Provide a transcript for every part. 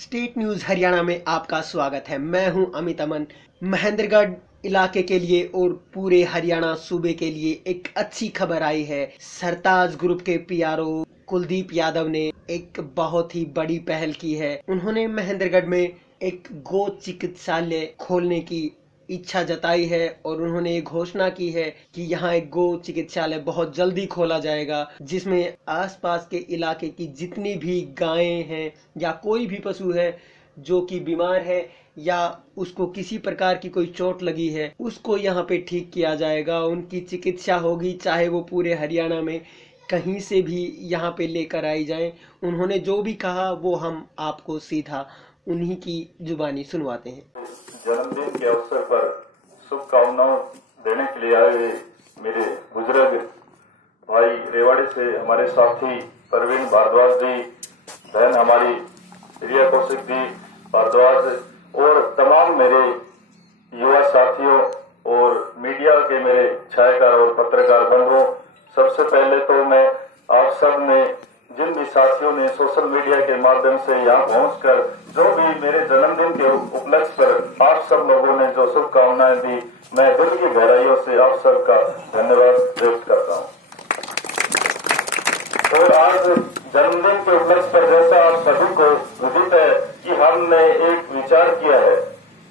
State news Haryana में आपका स्वागत है। मैं हूं अमित अमन। महेंद्रगढ़ इलाके के लिए और पूरे हरियाणा सूबे के लिए एक अच्छी खबर आई है। सरताज ग्रुप के पीआरओ कुलदीप यादव ने एक बहुत ही बड़ी पहल की है। उन्होंने महेंद्रगढ़ में एक गो चिकित्सालय खोलने की इच्छा जताई है और उन्होंने ये घोषणा की है कि यहाँ एक गो चिकित्सालय बहुत जल्दी खोला जाएगा, जिसमें आसपास के इलाके की जितनी भी गायें हैं या कोई भी पशु है जो कि बीमार है या उसको किसी प्रकार की कोई चोट लगी है, उसको यहाँ पे ठीक किया जाएगा। उनकी चिकित्सा होगी, चाहे वो पूरे हरियाणा में कहीं से भी यहाँ पे लेकर आई जाए। उन्होंने जो भी कहा वो हम आपको सीधा उन्हीं की जुबानी सुनवाते हैं। जन्मदिन के अवसर पर शुभकामनाओं देने के लिए आए हुए मेरे बुजुर्ग भाई रेवाड़ी से हमारे साथी परवीन भारद्वाज जी, बहन हमारी प्रिया कौशिक जी भारद्वाज और तमाम मेरे युवा साथियों और मीडिया के मेरे छायाकार और पत्रकार बंधुओं, सबसे पहले तो मैं आप सब ने जिन भी साथियों ने सोशल मीडिया के माध्यम से यहाँ पहुंचकर जो भी मेरे जन्मदिन के उपलक्ष्य पर आप सब लोगों ने जो शुभकामनाएं दी, मैं दिल की गहराइयों से आप सबका धन्यवाद व्यक्त करता हूँ। और आज जन्मदिन के उपलक्ष्य पर जैसा आप सभी को विदित है कि हमने एक विचार किया है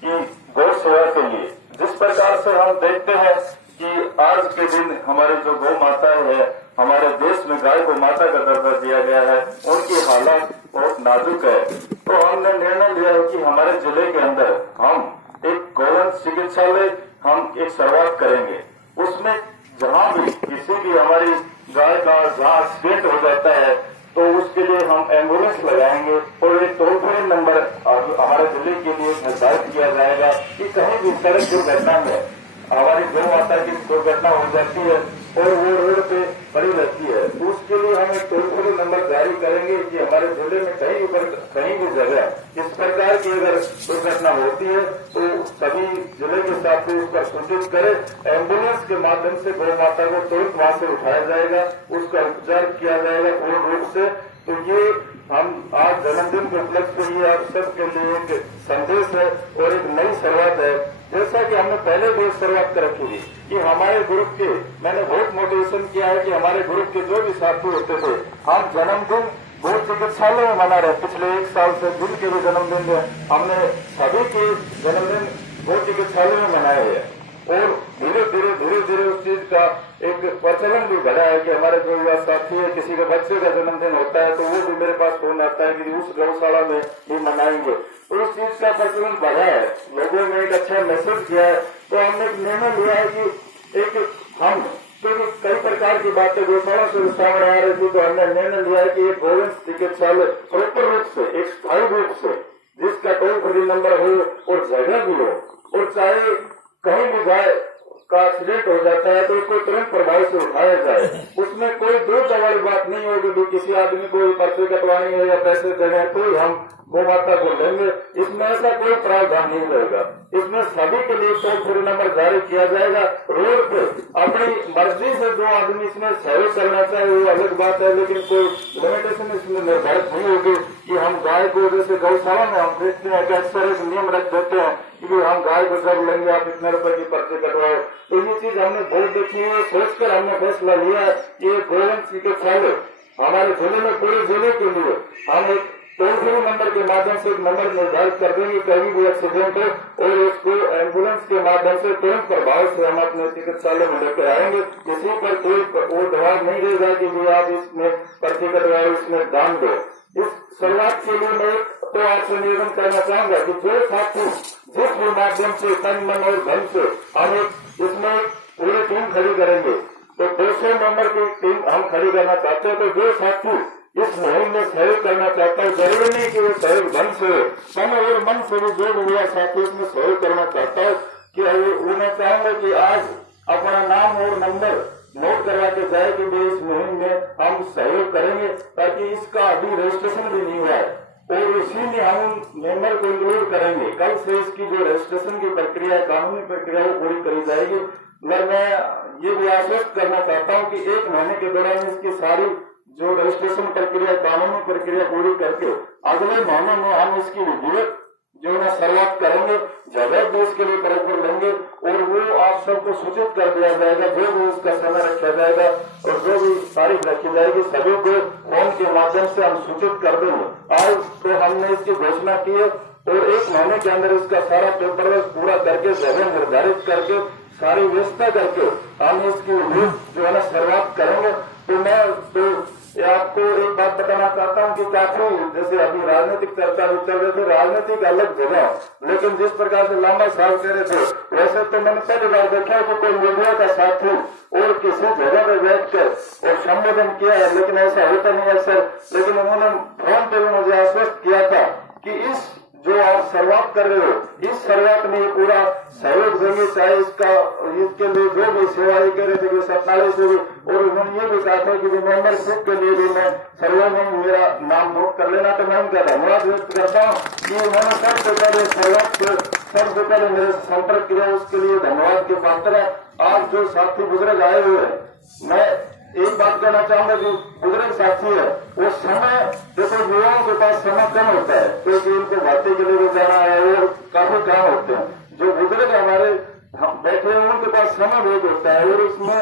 कि गौ सेवा के लिए जिस प्रकार से हम देखते हैं कि आज के दिन हमारे जो गौ माताएं हैं, हमारे देश में गाय को माता का दर्जा दिया गया है, उनकी हालत बहुत नाजुक है। तो हमने निर्णय लिया है कि हमारे जिले के अंदर हम एक गौवंश चिकित्सालय हम एक शुरुआत करेंगे। उसमें जहाँ भी किसी भी हमारी गाय का जहाँ एक्सीडेंट हो जाता है तो उसके लिए हम एम्बुलेंस लगाएंगे और एक टोल फ्री नंबर हमारे जिले के लिए निर्धारित किया जाएगा कि कहीं भी सड़क दुर्घटना में हमारी गौ माता की दुर्घटना हो जाती है और वो रोड पे पड़ी रहती है, तो उसके लिए हम एक टोल फ्री नंबर जारी करेंगे कि हमारे जिले में कहीं भी जगह इस प्रकार की अगर दुर्घटना होती है तो सभी जिले के साथ उसका सूचित करें। एम्बुलेंस के माध्यम से गौ माता को तुरंत वहां से उठाया जाएगा, उसका उपचार किया जाएगा पूर्ण रूप से। तो ये हम आज जन्मदिन के उपलक्ष्य पे ये आप सबके लिए एक संदेश है और एक नई शुरुआत है। जैसा कि हमने पहले भी शुरुआत कर रखी थी कि हमारे ग्रुप के, मैंने बहुत मोटिवेशन किया है कि हमारे ग्रुप के जो भी साथी होते थे, हम जन्मदिन गौ चिकित्सालय में मना रहे। पिछले एक साल से जिनके भी जन्मदिन है, हमने सभी के जन्मदिन गौ चिकित्सालय में मनाए हैं और धीरे धीरे उस चीज का एक प्रचलन भी बढ़ा है कि हमारे जो युवा साथी है, किसी के बच्चे का जन्मदिन होता है तो वो भी मेरे पास फोन आता है कि उस गौशाला में भी मनाएंगे। तो उस चीज का प्रचलन बढ़ा है, लोगों ने एक अच्छा मैसेज किया है। तो हमने एक निर्णय लिया है कि एक हम क्योंकि कई प्रकार की बातें गौशाला से सामने आ रही थी, तो हमने निर्णय लिया है कि एक गौवंश चिकित्सालय प्रॉपर रूप से, एक स्थायी रूप से, जिसका टोल फ्री नंबर हो और जगह भी हो, और चाहे कहीं भी गाय का एक्सीडेंट हो जाता है तो उसको तुरंत प्रभाव से उठाया जाए। उसमें कोई दूर वाली बात नहीं होगी कि किसी आदमी को पर्चे कटवानी है या पैसे देने हैं तो हम गौ माता को लेंगे, इसमें ऐसा कोई प्रावधान नहीं रहेगा। इसमें सभी के लिए टोल फ्री नंबर जारी किया जाएगा। रोड पे अपनी मर्जी से जो आदमी इसमें सहयोग करना चाहे वो अलग बात है, लेकिन कोई लिमिटेशन इसमें निर्धारित नहीं होगी कि हम गाय को, जैसे गौशाला में हम देखते हैं कि अक्सर एक नियम रख देते हैं कि हम गाय को जब लेंगे आप इतने रुपए की पर्चे कटवाओ। तो ये चीज हमने बहुत देखी है, सोचकर हमने फैसला लिया है कि गौवंश चिकित्सालय हमारे जिले में, पूरे जिले के लिए हम एक टोल फ्री नंबर के माध्यम से एक नंबर निर्धारित कर देंगे। कहीं भी एक्सीडेंट हो और उसको एम्बुलेंस के माध्यम से तुरंत प्रभाव से हम अपने चिकित्सालय में लेकर आएंगे। किसी पर कोई वो दबाव नहीं रहेगा कि भी आप इसमें पर्ची कटवाओ, इसमें दान दो। इस शुरुआत के लिए मैं तो आपसे निवेदन करना चाहूंगा कि जो साथी जिस भी माध्यम से तन मन और धन से हम इसमें पूरी टीम खड़ी करेंगे, तो 200 मेंबर की टीम हम खड़ी करना चाहते हैं। तो जो साथी इस मुहिम में सहयोग करना चाहता है, जरूरी नहीं कि वो सहयोग धन से हो, तन और मन से भी जो भी साथी इसमें सहयोग करना चाहता है कि वो मैं चाहूंगा कि आज अपना नाम और नंबर नोट करवा के जाए कि भाई इस मुहिम में हम सहयोग करेंगे, ताकि इसका अभी रजिस्ट्रेशन भी नहीं हुआ है और इसी में हम मेंबर को इंक्लूड करेंगे। कल से इसकी जो रजिस्ट्रेशन की प्रक्रिया है, कानूनी प्रक्रिया वो पूरी करी जाएगी। मगर मैं ये भी आश्वस्त करना चाहता हूँ कि 1 महीने के दौरान इसकी सारी जो रजिस्ट्रेशन प्रक्रिया, कानूनी प्रक्रिया पूरी करके अगले महीने में हम इसकी विधिवत जो है शुरुआत करेंगे। जगह भी इसके लिए बराबर लेंगे और वो आप सबको सूचित कर दिया जाएगा, जो भी उसका समय रखा जाएगा और जो भी तारीख रखी जाएगी सभी को फोन के माध्यम से हम सूचित कर देंगे। आज तो हमने इसकी घोषणा की है और 1 महीने के अंदर इसका सारा पेपर वर्क पूरा करके, जगह निर्धारित करके, सारी व्यवस्था करके हम इसकी जो है ना शुरुआत करेंगे। तो मैं आपको एक बात बताना चाहता हूँ कि काफी जैसे अभी राजनीतिक चर्चा भी चल रही थी, राजनीतिक अलग जगह, लेकिन जिस प्रकार से लांबा साहब कह रहे थे वैसे तो मैंने पहली बार देखा कि कोई मीडिया का साथी और किसी जगह पर बैठकर और संबोधन किया है, लेकिन ऐसा होता नहीं है सर। लेकिन उन्होंने फोन पर भी मुझे आश्वस्त किया था कि इस जो आप शुरुआत कर रहे हो, इस शुरुआत में ये पूरा सहयोग देंगे, चाहे इसके लिए जो भी सेवाएं कर रहे थे कि सचिवालय से भी, और उन्होंने ये भी कहा था कि मेंबरशिप के लिए भी मैं सर्वे में मेरा नाम नोट कर लेना। तो मैं उनका धन्यवाद व्यक्त करता हूँ कि उन्होंने सबसे पहले सबसे पहले मेरे संपर्क किया, उसके लिए धन्यवाद के पात्र है। आज जो साथी बुजुर्ग आए हुए हैं, मैं एक बात कहना चाहूंगा कि बुजुर्ग साथी है वो समय, देखो युवाओं के पास समय कम होता है क्योंकि उनको भर्ती के लिए भी जाना है और काफी काम होते हैं। जो बुजुर्ग हमारे बैठे हैं उनके पास समय बहुत होता है और उसमें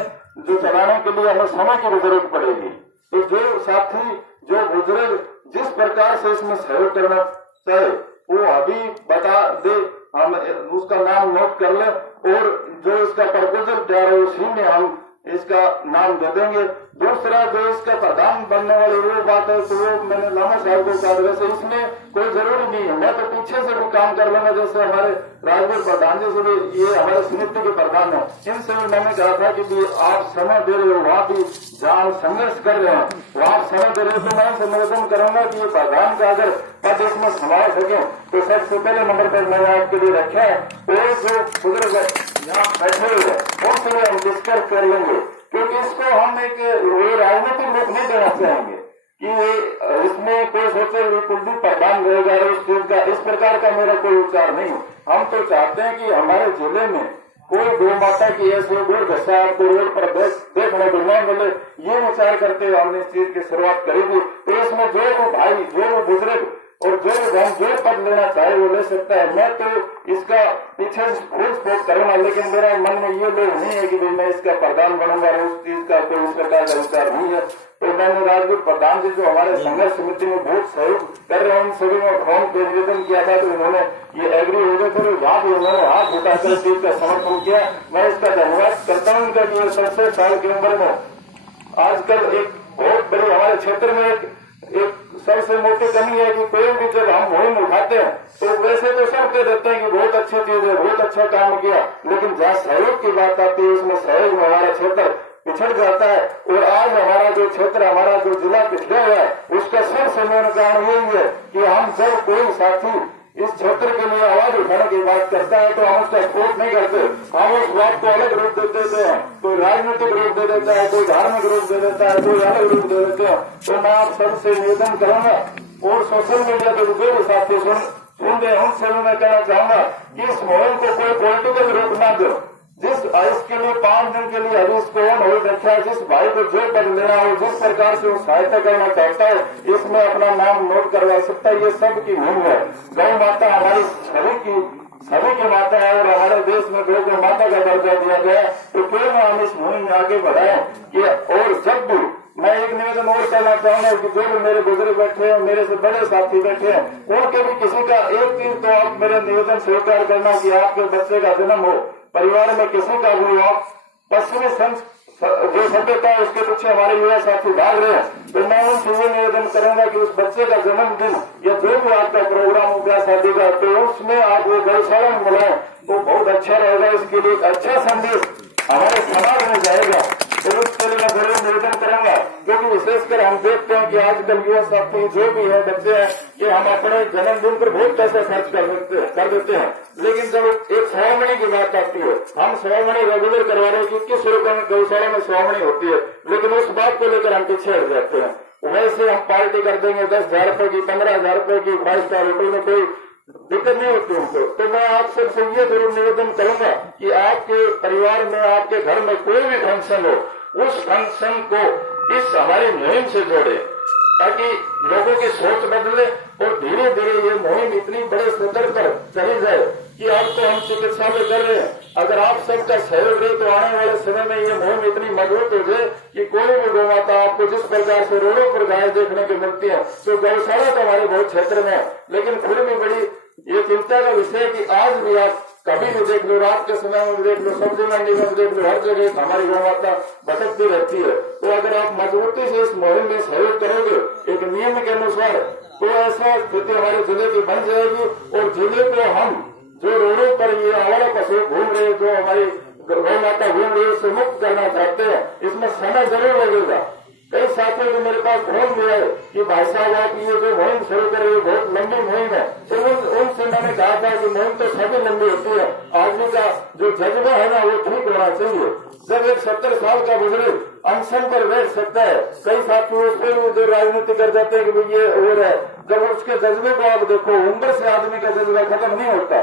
जो चलाने के लिए हमें समय की जरूरत पड़ेगी। तो जो साथी, जो बुजुर्ग जिस प्रकार से इसमें सहयोग करना चाहे वो अभी बता दे, हम उसका नाम नोट कर लें और जो इसका प्रपोजल तैयार है उसी में हम इसका नाम दे देंगे। दूसरा जो इसका प्रधान बनने वाली वो बात है तो वो मैंने लामा साहब को कहा, वैसे इसमें कोई जरूरी नहीं है, मैं तो पीछे से भी काम कर लूंगा। जैसे हमारे राजवीर प्रधान जी से भी, ये हमारे समिति के प्रधान है, इनसे भी मैंने कहा था कि भी आप समय दे रहे हो, वहाँ भी जहाँ संघर्ष कर रहे हैं वहाँ समय दे रहे हो, तो मैं इनसे निवेदन करूंगा कि ये प्रधान का अगर पद इसमें संभाल सके तो सबसे पहले नंबर पर मैंने आपके लिए रखा है। और जो बुजुर्ग यहाँ बैठे हुए हैं उनसे भी हम डिस्कस कर लेंगे, क्योंकि इसको हम एक राजनीतिक रूप नहीं देना चाहेंगे कि इसमें कोई सोचे कुलदीप प्रधान रहेगा इस चीज का, इस प्रकार का मेरा कोई विचार नहीं। हम तो चाहते हैं कि हमारे जिले में कोई गौ माता की ऐसे दुर्दशा आपको रोड पर देखने को न मिले, ये विचार करते हुए हमने इस चीज की शुरुआत करी थी। तो इसमें जो वो भाई, जो वो बुजुर्ग और जो पद लेना चाहे वो ले सकता है। मैं तो इसका पीछे फुल सपोर्ट करूंगा, लेकिन मेरा मन में ये लोग नहीं है कि भाई मैं इसका प्रधान बनूंगा, उस चीज का कोई इस प्रकार का विचार नहीं है। तो मैंने राजवीर प्रधान जी जो हमारे संघर्ष समिति में बहुत सहयोग कर रहे हैं, उन सभी ने फोन पे निवेदन किया था तो उन्होंने ये एग्री हो गए थे, वहाँ भी उन्होंने हाथ उठाकर इस चीज का समर्थन किया। मैं इसका धन्यवाद करता हूँ उनका कि 67 साल की उम्र में आजकल एक बहुत बड़ी हमारे क्षेत्र में एक सबसे मोटी कमी है कि कोई भी जब हम मुहिम उठाते हैं तो वैसे तो सब कह देते हैं कि बहुत अच्छी चीज है, बहुत अच्छा काम किया, लेकिन जहाँ सहयोग की बात आती है उसमें सहयोग में हमारा क्षेत्र पिछड़ जाता है। और आज हमारा जो क्षेत्र, हमारा जो जिला पिछड़ा हुआ है, उसका सबसे मेन कारण यही है कि हम जब कोई साथी इस क्षेत्र के लिए आवाज उठाने की बात करता है तो हम उसका सपोर्ट नहीं करते, हम उस बात को अलग रूप दे देते हैं, कोई राजनीतिक रूप दे देता है, कोई धार्मिक रूप दे देता है, कोई अलग रूप दे देते हैं। तो मैं आप सबसे निवेदन करूंगा और सोशल मीडिया पर जो भी साथी सुन रहे हैं उनसे भी मैं कहना चाहूंगा कि इस मुहिम को कोई पॉलिटिकल रूप ना दो। इसके लिए 5 दिन के लिए अभी इसको ऑन हो रखा है, जिस भाई को जो पद लेना हो, जिस प्रकार से वो सहायता करना चाहता है इसमें अपना नाम नोट करवा सकता है। ये सबकी मुहिम है। गौ माता हमारी सभी की माता है और हमारे देश में गौ माता का दर्जा दिया गया है। तो क्यों ना हम इस मुहिम में आगे बढ़ाएं कि, और जब भी मैं एक निवेदन और करना चाहूंगा कि जो भी मेरे बुजुर्ग बैठे हैं, मेरे से बड़े साथी बैठे हैं, उनके भी किसी का एक चीज तो आप मेरे निवेदन स्वीकार करना कि आपके बच्चे का जन्म हो, परिवार में किसी का भी हो, पश्चिमी जो सभ्यता है उसके पीछे हमारे युवा साथी भाग रहे हैं, तो मैं उनसे ये निवेदन करूंगा कि उस बच्चे का जन्मदिन या जो भी आपका प्रोग्राम हो गया शादी का, तो उसमें आप वो गौशाला में बुलाएं तो बहुत अच्छा रहेगा। इसके लिए एक अच्छा संदेश हमारे समाज में जाएगा। तो उसके लिए मैं जरूर निवेदन करूंगा, क्योंकि विशेषकर हम देखते हैं कि आजकल युवा साथी जो भी है, बच्चे हैं, कि हम अपने जन्मदिन पर बहुत पैसा खर्च कर देते हैं, लेकिन जब एक स्वावमणि की बात आती है, हम स्वावमणि रेगुलर करवा रहे हैं कि 21 रुपए में गौशाला में स्वावमणि होती है, लेकिन उस बात को लेकर हम पीछे हट जाते हैं। वैसे हम पार्टी कर देंगे 10,000 रुपए की, 15,000 रुपए की, 5 स्टार होटल में कोई दिक्कत नहीं होती उनको। तो मैं आप सबसे ये जरूर निवेदन करूंगा कि आपके परिवार में, आपके घर में कोई भी फंक्शन हो, उस फंक्शन को इस हमारी मुहिम से जोड़े, ताकि लोगों की सोच बदले और धीरे धीरे ये मुहिम इतनी बड़े स्तर पर चली जाए कि अब तो हम चिकित्सालय कर रहे हैं। अगर आप सबका सहयोग रहे तो आने वाले समय में ये मुहिम इतनी मजबूत हो जाए कि कोई भी गौ माता आपको जिस प्रकार से रोडों पर गाय देखने को मिलती है, तो गौशाला तो हमारे बहुत क्षेत्र में है, लेकिन फिर भी बड़ी ये चिंता का विषय है कि आज भी आप कभी भी देख लो, रात के समय में देख लो, सब्जी मंडी में देख लो, हर जगह हमारी गौ माता भटकती रहती है। तो अगर आप मजबूती से इस मुहिम में सहयोग करोगे एक नियम के अनुसार, तो ऐसा स्थिति हमारे जिले की बन जाएगी और जिले को हम जो रोडों पर ये आवारा पशु घूम रहे, जो हमारी गौ माता घूम रही है, उससे मुक्त करना चाहते हैं। इसमें समय जरूर लगेगा। कई साथियों को मेरे पास फोन भी है कि भाई साहब आप ये जो मुहिम शुरू कर रहे हो बहुत लंबी मुहिम है। तो उनसे मैंने कहा था कि मुहिम तो सभी लंबी होती है, आदमी का जो जज्बा है ना वो ठीक होना चाहिए। जब एक 70 साल का बुजुर्ग अनशन पर बैठ सकता है, कई साथी उसमें भी जो राजनीति कर जाते हैं कि ये हो रहा है, जब उसके जज्बे को आप देखो, उम्र से आदमी का जज्बा खत्म नहीं होता,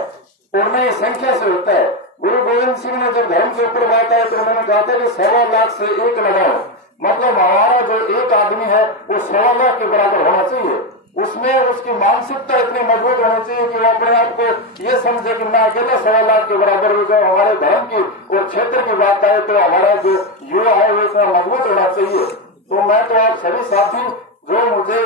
उनमें संख्या से होता है। गुरु गोविंद सिंह ने जब धर्म के ऊपर बात आई तो उन्होंने कहा था कि 1.25 लाख से एक लगाओ, मतलब हमारा जो एक आदमी है वो 1.25 लाख के बराबर होना चाहिए। उसमें उसकी मानसिकता इतनी मजबूत होनी चाहिए कि वो अपने आप को ये समझे कि मैं अकेला 1.25 लाख के बराबर हो जाऊं। हमारे धर्म की और क्षेत्र की बात आए तो हमारा जो युवा है वो इतना मजबूत होना चाहिए। तो मैं तो आप सभी साथी जो मुझे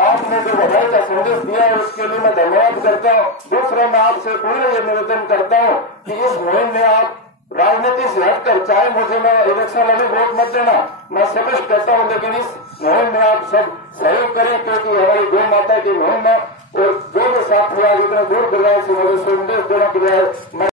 आपने जो बधाई का संदेश दिया है उसके लिए मैं धन्यवाद करता हूँ। दूसरा मैं आपसे पूरा ये निवेदन करता हूँ कि इस मुहिम में आप राजनीति से हटकर, चाहे मुझे मैं इलेक्शन लड़े वोट मत देना, मैं स्पष्ट कहता हूँ, लेकिन इस मुहिम में आप सब सहयोग करें, क्योंकि हमारी गौ माता की मुहिम है। और जो भी साथी आज इतने दूर दराज से मुझे संदेश देने के लिए